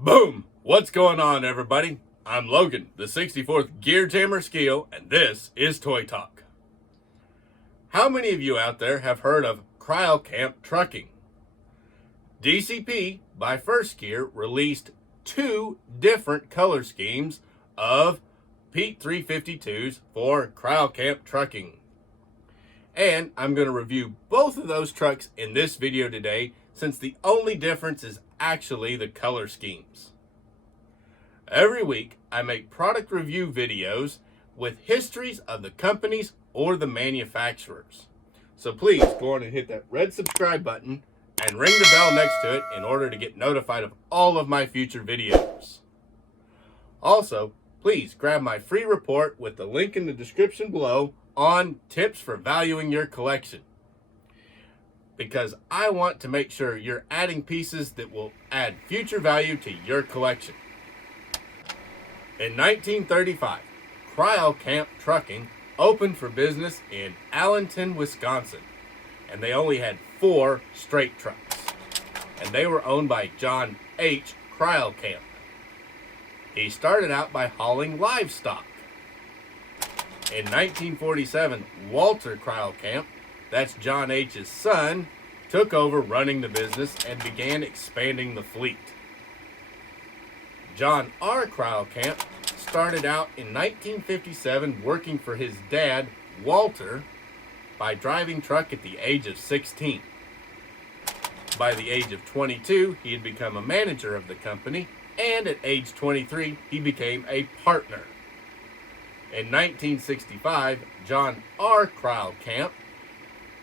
Boom! What's going on, everybody? I'm Logan, the 64th Gear Jammer Skeele, and this is Toy Talk. How many of you out there have heard of Kreilkamp Trucking? DCP, by First Gear, released two different color schemes of Pete 352s for Kreilkamp Trucking. And I'm going to review both of those trucks in this video today, since the only difference is actually the color schemes. Every week, I make product review videos with histories of the companies or the manufacturers. So please go on and hit that red subscribe button and ring the bell next to it in order to get notified of all of my future videos. Also, please grab my free report with the link in the description below on tips for valuing your collection, because I want to make sure you're adding pieces that will add future value to your collection. In 1935, Kreilkamp Trucking opened for business in Allenton, Wisconsin, and they only had 4 straight trucks, and they were owned by John H. Kreilkamp. He started out by hauling livestock. In 1947, Walter Kreilkamp, that's John H.'s son, took over running the business and began expanding the fleet. John R. Kreilkamp started out in 1957 working for his dad, Walter, by driving truck at the age of 16. By the age of 22, he had become a manager of the company, and at age 23, he became a partner. In 1965, John R. Kreilkamp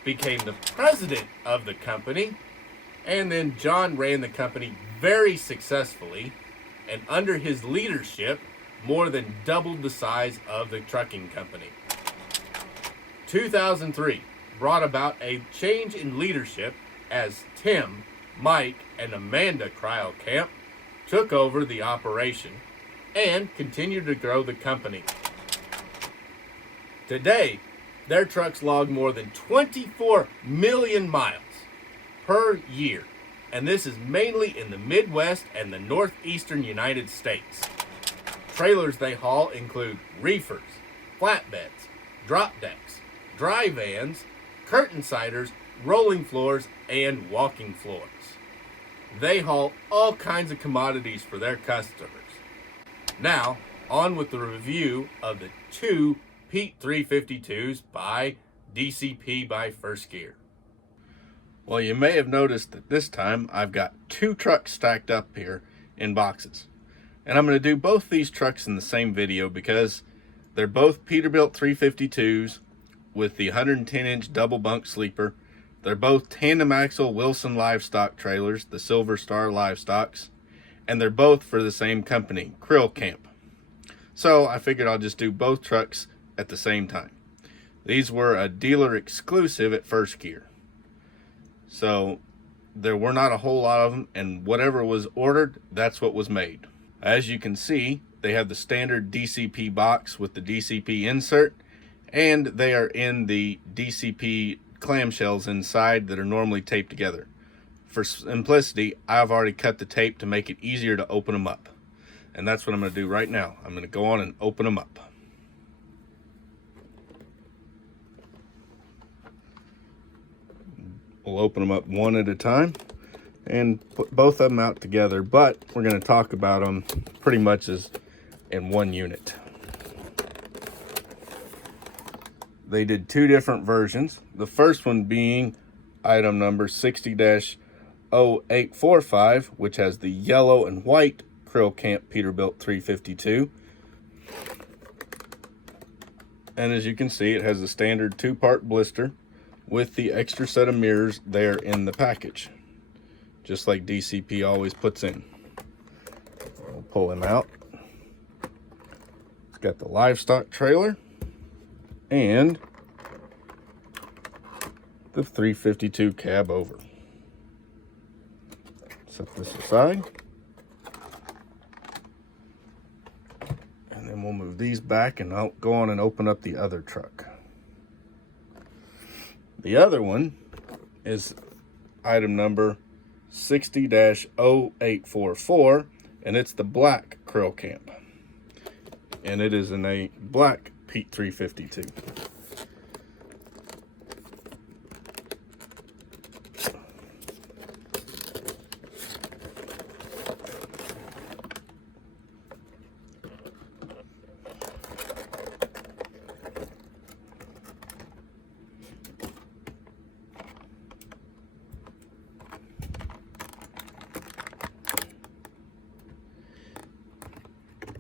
became the president of the company, and then John ran the company very successfully, and under his leadership, more than doubled the size of the trucking company. 2003 brought about a change in leadership as Tim, Mike, and Amanda Kreilkamp took over the operation and continued to grow the company. Today, their trucks log more than 24 million miles per year, and this is mainly in the Midwest and the northeastern United States. Trailers they haul include reefers, flatbeds, drop decks, dry vans, curtain siders, rolling floors, and walking floors. They haul all kinds of commodities for their customers. Now, on with the review of the 2 Pete 352s by DCP by First Gear. Well, you may have noticed that this time I've got 2 trucks stacked up here in boxes. And I'm going to do both these trucks in the same video because they're both Peterbilt 352s with the 110-inch double bunk sleeper. They're both tandem axle Wilson Livestock trailers, the Silver Star Livestocks, and they're both for the same company, Kreilkamp. So I figured I'll just do both trucks at the same time. These were a dealer exclusive at First Gear, so there were not a whole lot of them, and whatever was ordered, that's what was made. As you can see, they have the standard DCP box with the DCP insert, and they are in the DCP clamshells inside that are normally taped together. For simplicity, I've already cut the tape to make it easier to open them up, and that's what I'm going to do right now. I'm going to go on and open them up. We'll open them up one at a time and put both of them out together, but we're going to talk about them pretty much as in one unit. They did 2 different versions. The first one being item number 60-0845, which has the yellow and white Kreilkamp Peterbilt 352. And as you can see, it has a standard 2-part blister with the extra set of mirrors there in the package, just like DCP always puts in. We'll pull him out. It's got the livestock trailer and the 352 cab over. Set this aside, and then we'll move these back, and I'll go on and open up the other truck. The other one is item number 60-0844, and it's the black Kreilkamp, and it is in a black Pete 352.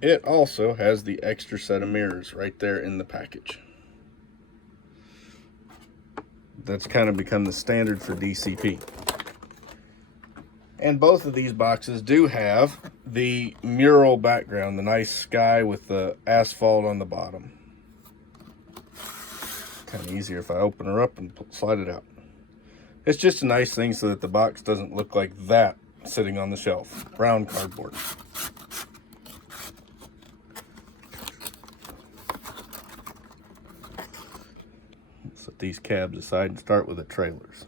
It also has the extra set of mirrors right there in the package. That's kind of become the standard for DCP. And both of these boxes do have the mural background, the nice sky with the asphalt on the bottom. Kind of easier if I open her up and slide it out. It's just a nice thing so that the box doesn't look like that sitting on the shelf. Brown cardboard. Set these cabs aside and start with the trailers.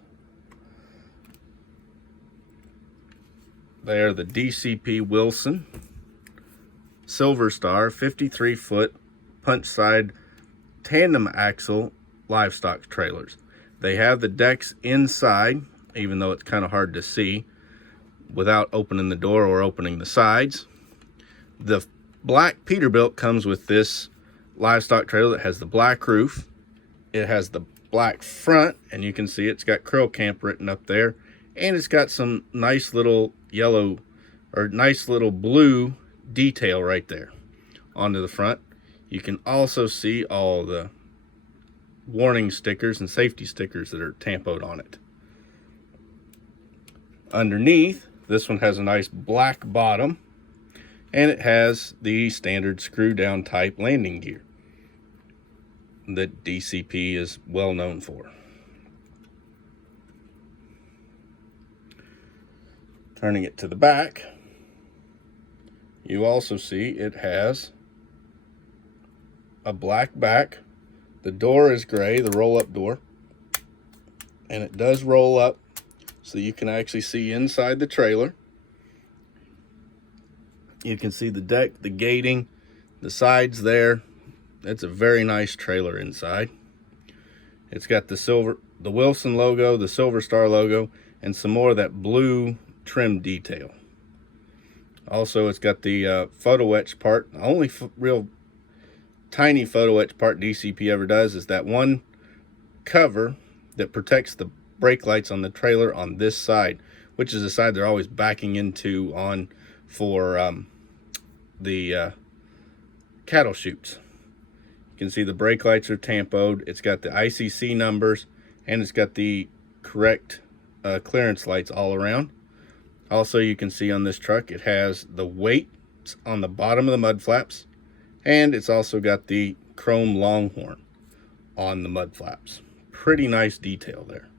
They are the DCP Wilson Silver Star 53-foot punch side tandem axle livestock trailers. They have the decks inside, even though it's kind of hard to see without opening the door or opening the sides. The black Peterbilt comes with this livestock trailer that has the black roof. It has the black front, and you can see it's got Kreilkamp written up there, and it's got some nice little yellow or nice little blue detail right there onto the front. You can also see all the warning stickers and safety stickers that are tampoed on it. Underneath, this one has a nice black bottom, and it has the standard screw down type landing gear that DCP is well known for. Turning it to the back, you also see it has a black back. The door is gray, the roll-up door, and it does roll up so you can actually see inside the trailer. You can see the deck, the gating, the sides there. It's a very nice trailer inside. It's got the Wilson logo, the Silver Star logo, and some more of that blue trim detail. Also, it's got the photo etch part. The only real tiny photo etch part DCP ever does is that one cover that protects the brake lights on the trailer on this side, which is the side they're always backing into on for the cattle chutes. You can see the brake lights are tampoed. It's got the ICC numbers, and it's got the correct clearance lights all around. Also, you can see on this truck, it has the weights on the bottom of the mud flaps, and it's also got the chrome longhorn on the mud flaps. Pretty nice detail there.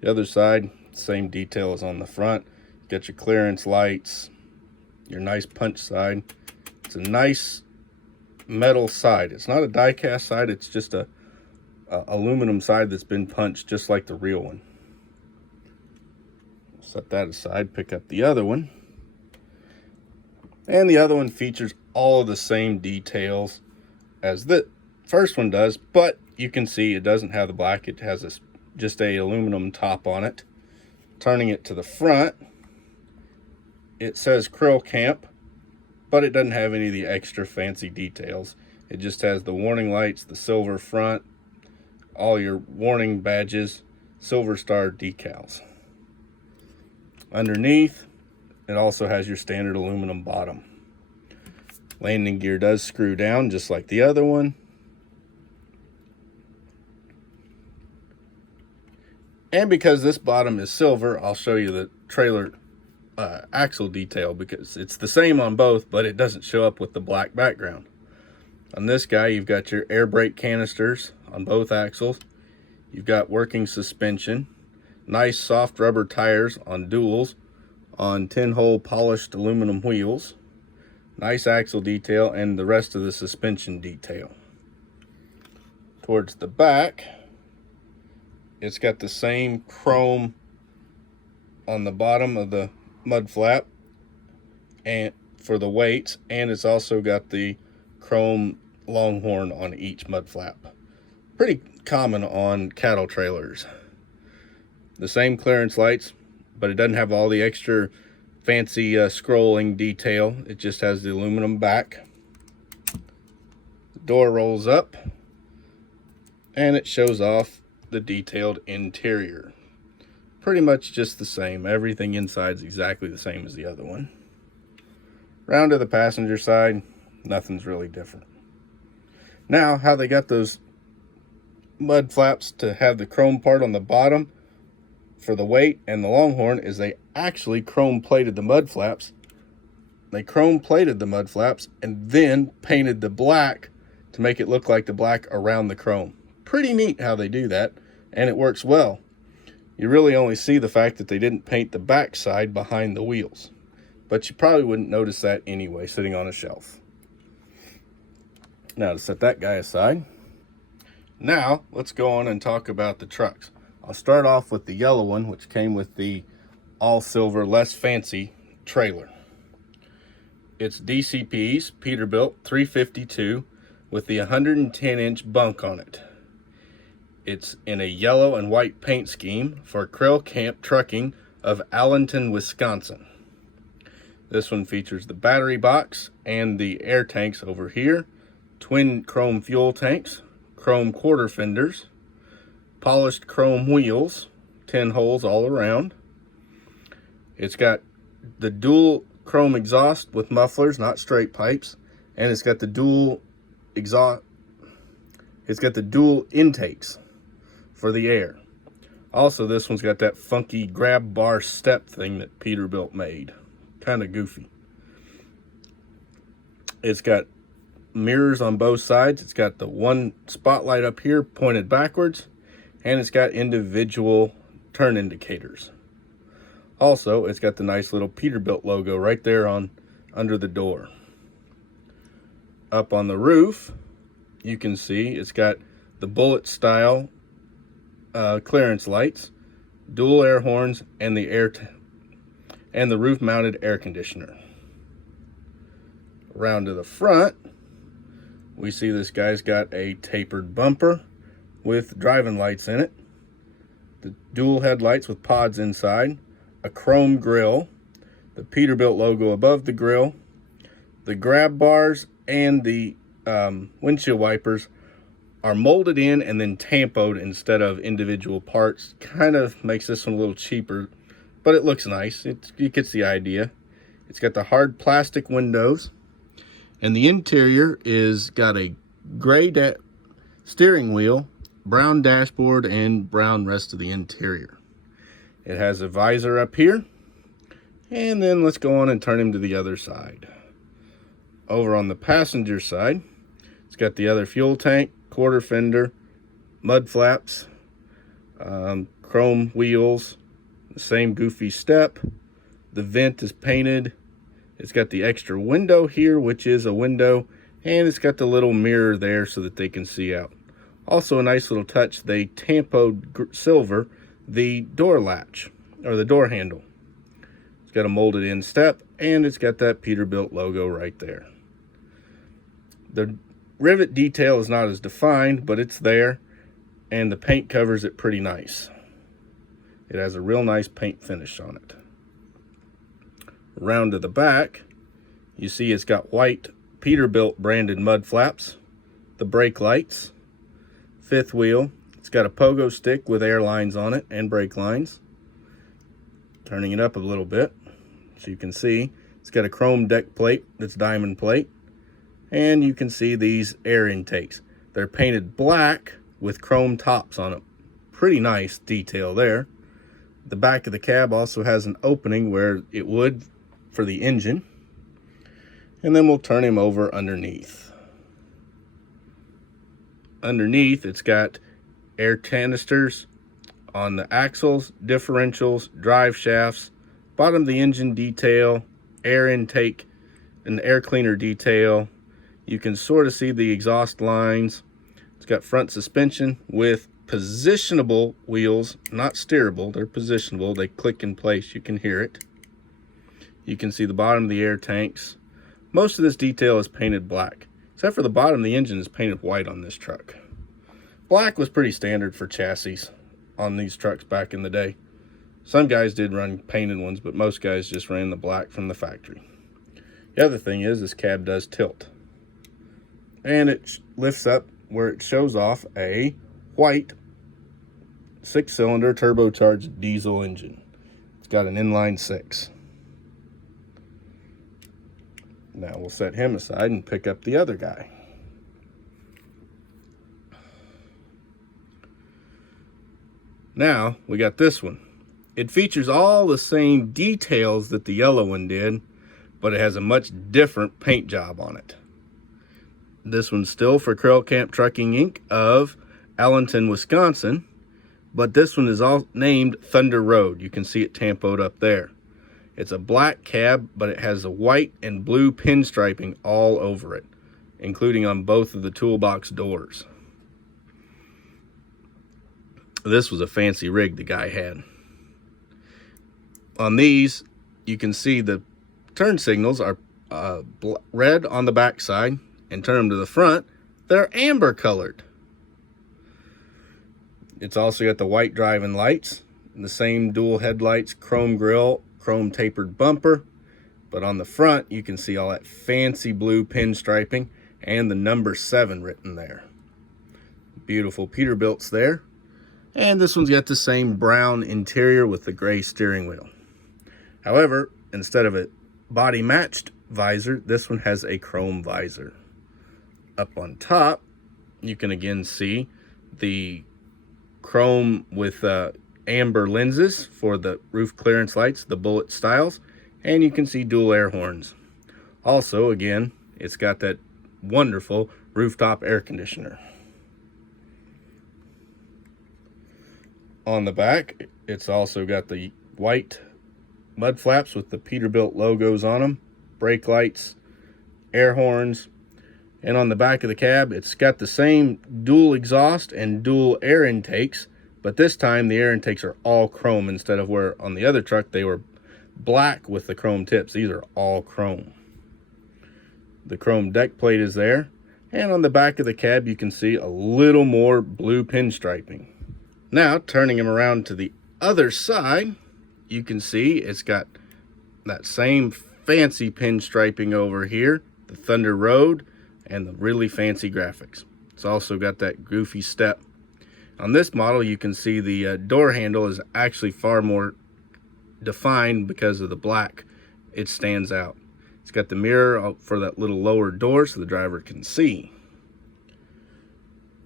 The other side, same detail as on the front. You got your clearance lights, your nice punch side. It's a nice metal side. It's not a die-cast side, it's just a aluminum side that's been punched just like the real one. Set that aside, pick up the other one. And the other one features all of the same details as the first one does, but you can see it doesn't have the black. It has just a aluminum top on it. Turning it to the front, it says Kreilkamp, but it doesn't have any of the extra fancy details. It just has the warning lights, the silver front, all your warning badges, Silver Star decals. Underneath, it also has your standard aluminum bottom. Landing gear does screw down just like the other one. And because this bottom is silver, I'll show you the trailer axle detail because it's the same on both, but it doesn't show up with the black background. On this guy, you've got your air brake canisters on both axles. You've got working suspension. Nice soft rubber tires on duals on 10-hole polished aluminum wheels. Nice axle detail and the rest of the suspension detail. Towards the back, it's got the same chrome on the bottom of the mud flap and for the weights, and it's also got the chrome longhorn on each mud flap. Pretty common on cattle trailers. The same clearance lights, but it doesn't have all the extra fancy scrolling detail. It just has the aluminum back. The door rolls up and it shows off the detailed interior. Pretty much just the same. Everything inside is exactly the same as the other one. Round to the passenger side, nothing's really different. Now, how they got those mud flaps to have the chrome part on the bottom for the weight and the longhorn is they actually chrome plated the mud flaps. They chrome plated the mud flaps and then painted the black to make it look like the black around the chrome. Pretty neat how they do that, and it works well. You really only see the fact that they didn't paint the back side behind the wheels, but you probably wouldn't notice that anyway sitting on a shelf. Now, to set that guy aside, now let's go on and talk about the trucks. I'll start off with the yellow one, which came with the all silver, less fancy trailer. It's DCP's Peterbilt 352 with the 110-inch bunk on it. It's in a yellow and white paint scheme for Kreilkamp Trucking of Allenton, Wisconsin. This one features the battery box and the air tanks over here, twin chrome fuel tanks, chrome quarter fenders, polished chrome wheels, 10 holes all around. It's got the dual chrome exhaust with mufflers, not straight pipes, and it's got the dual exhaust. It's got the dual intakes for the air. Also, this one's got that funky grab bar step thing that Peterbilt made. Kind of goofy. It's got mirrors on both sides. It's got the one spotlight up here pointed backwards, and it's got individual turn indicators. Also, it's got the nice little Peterbilt logo right there on under the door. Up on the roof, you can see it's got the bullet style clearance lights, dual air horns, and the roof mounted air conditioner. Around to the front, we see this guy's got a tapered bumper with driving lights in it, the dual headlights with pods inside, a chrome grille, the Peterbilt logo above the grille, the grab bars and the windshield wipers are molded in and then tampoed instead of individual parts. Kind of makes this one a little cheaper, but it looks nice. It gets the idea. It's got the hard plastic windows, and the interior is got a gray steering wheel, brown dashboard, and brown rest of the interior. It has a visor up here, and then let's go on and turn him to the other side. Over on the passenger side, it's got the other fuel tank, quarter fender, mud flaps, chrome wheels, the same goofy step. The vent is painted. It's got the extra window here, which is a window, and it's got the little mirror there so that they can see out. Also a nice little touch, they tampoed silver the door latch, or the door handle. It's got a molded in step, and it's got that Peterbilt logo right there. The rivet detail is not as defined, but it's there, and the paint covers it pretty nice. It has a real nice paint finish on it. Around to the back, you see it's got white Peterbilt branded mud flaps, the brake lights, fifth wheel. It's got a pogo stick with air lines on it and brake lines. Turning it up a little bit so you can see, it's got a chrome deck plate that's diamond plate, and you can see these air intakes. They're painted black with chrome tops on it. Pretty nice detail there. The back of the cab also has an opening where it would for the engine. And then we'll turn him over underneath. Underneath, it's got air canisters on the axles, differentials, drive shafts, bottom of the engine detail, air intake, and air cleaner detail. You can sort of see the exhaust lines. It's got front suspension with positionable wheels, not steerable. They're positionable. They click in place. You can hear it. You can see the bottom of the air tanks. Most of this detail is painted black, except for the bottom of the engine is painted white on this truck. Black was pretty standard for chassis on these trucks back in the day. Some guys did run painted ones, but most guys just ran the black from the factory. The other thing is this cab does tilt. And it lifts up where it shows off a white 6-cylinder turbocharged diesel engine. It's got an inline 6. Now we'll set him aside and pick up the other guy. Now we got this one. It features all the same details that the yellow one did, but it has a much different paint job on it. This one's still for Kreilkamp Trucking Inc. of Allenton, Wisconsin, but this one is all named Thunder Road. You can see it tampoed up there. It's a black cab, but it has a white and blue pinstriping all over it, including on both of the toolbox doors. This was a fancy rig the guy had. On these, you can see the turn signals are red on the back side, and turn them to the front, they're amber colored. It's also got the white driving lights, and the same dual headlights, chrome grille, chrome tapered bumper, but on the front you can see all that fancy blue pinstriping and the number 7 written there. Beautiful Peterbilts there. And this one's got the same brown interior with the gray steering wheel. However, instead of a body matched visor, this one has a chrome visor. Up on top, you can again see the chrome with amber lenses for the roof clearance lights, the bullet styles, and you can see dual air horns. Also, again, it's got that wonderful rooftop air conditioner. On the back, it's also got the white mud flaps with the Peterbilt logos on them, brake lights, air horns, and on the back of the cab, it's got the same dual exhaust and dual air intakes, but this time the air intakes are all chrome instead of where on the other truck they were black with the chrome tips. These are all chrome. The chrome deck plate is there, and on the back of the cab you can see a little more blue pinstriping. Now, turning him around to the other side, you can see it's got that same fancy pinstriping over here, the Thunder Road, and the really fancy graphics. It's also got that goofy step. On this model, you can see the door handle is actually far more defined because of the black. It stands out. It's got the mirror for that little lower door so the driver can see.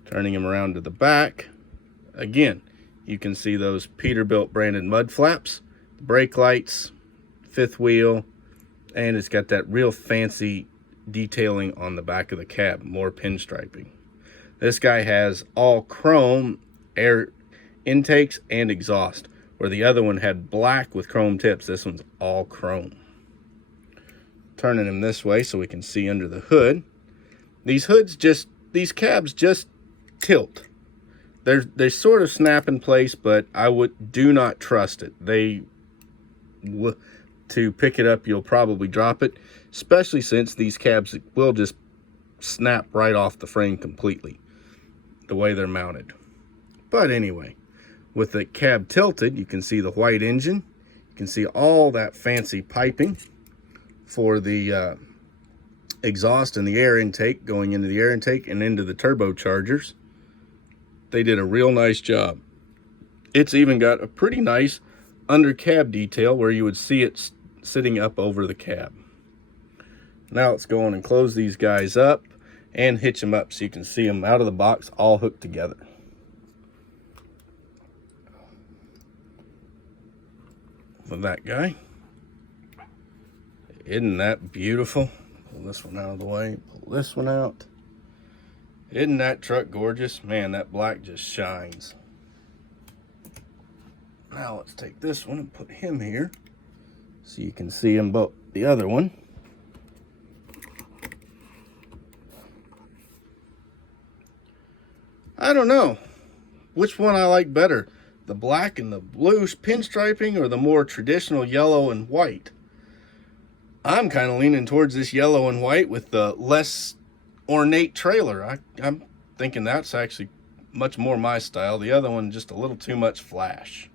Turning him around to the back, again, you can see those Peterbilt branded mud flaps, the brake lights, fifth wheel, and it's got that real fancy detailing on the back of the cab, more pinstriping. This guy has all chrome air intakes and exhaust, where the other one had black with chrome tips. This one's all chrome. Turning him this way so we can see under the hood. These cabs just tilt. They sort of snap in place, but do not trust it. To pick it up, you'll probably drop it, especially since these cabs will just snap right off the frame completely, the way they're mounted. But anyway, with the cab tilted, you can see the white engine. You can see all that fancy piping for the exhaust and the air intake, going into the air intake and into the turbochargers. They did a real nice job. It's even got a pretty nice under cab detail where you would see it sitting up over the cab. Now let's go on and close these guys up and hitch them up so you can see them out of the box all hooked together. With that guy. Isn't that beautiful? Pull this one out of the way, pull this one out. Isn't that truck gorgeous? Man, that black just shines. Now let's take this one and put him here so you can see him both. The other one. I don't know which one I like better, the black and the blue pinstriping or the more traditional yellow and white. I'm kind of leaning towards this yellow and white with the less ornate trailer. I'm thinking that's actually much more my style. The other one, just a little too much flash.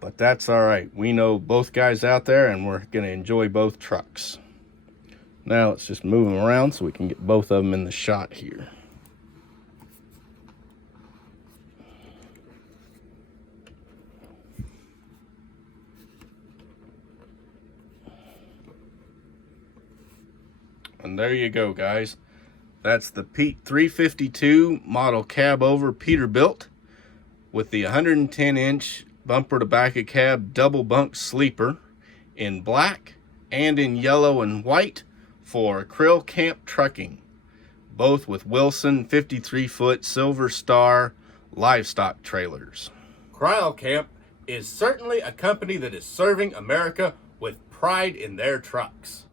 But that's all right. We know both guys out there, and we're going to enjoy both trucks. Now let's just move them around so we can get both of them in the shot here. And there you go, guys. That's the Pete 352 model cab over Peterbilt with the 110-inch bumper to back of cab double bunk sleeper in black and in yellow and white for Kreilkamp Trucking, both with Wilson 53-foot Silver Star livestock trailers. Kreilkamp is certainly a company that is serving America with pride in their trucks.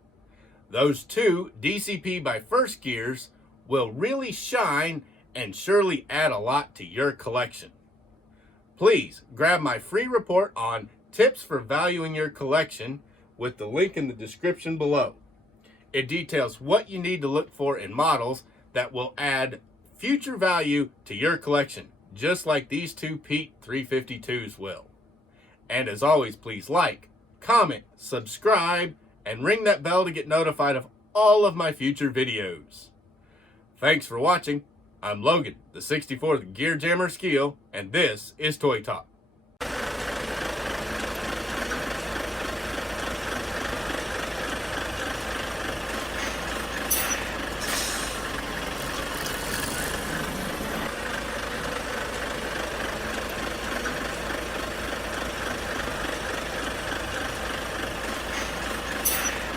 Those two DCP by First Gears will really shine and surely add a lot to your collection. Please grab my free report on tips for valuing your collection with the link in the description below. It details what you need to look for in models that will add future value to your collection, just like these two Pete 352s will. And as always, please like, comment, subscribe, and ring that bell to get notified of all of my future videos. Thanks for watching. I'm Logan, the 64th Gear Jammer Skeele, and this is Toy Talk.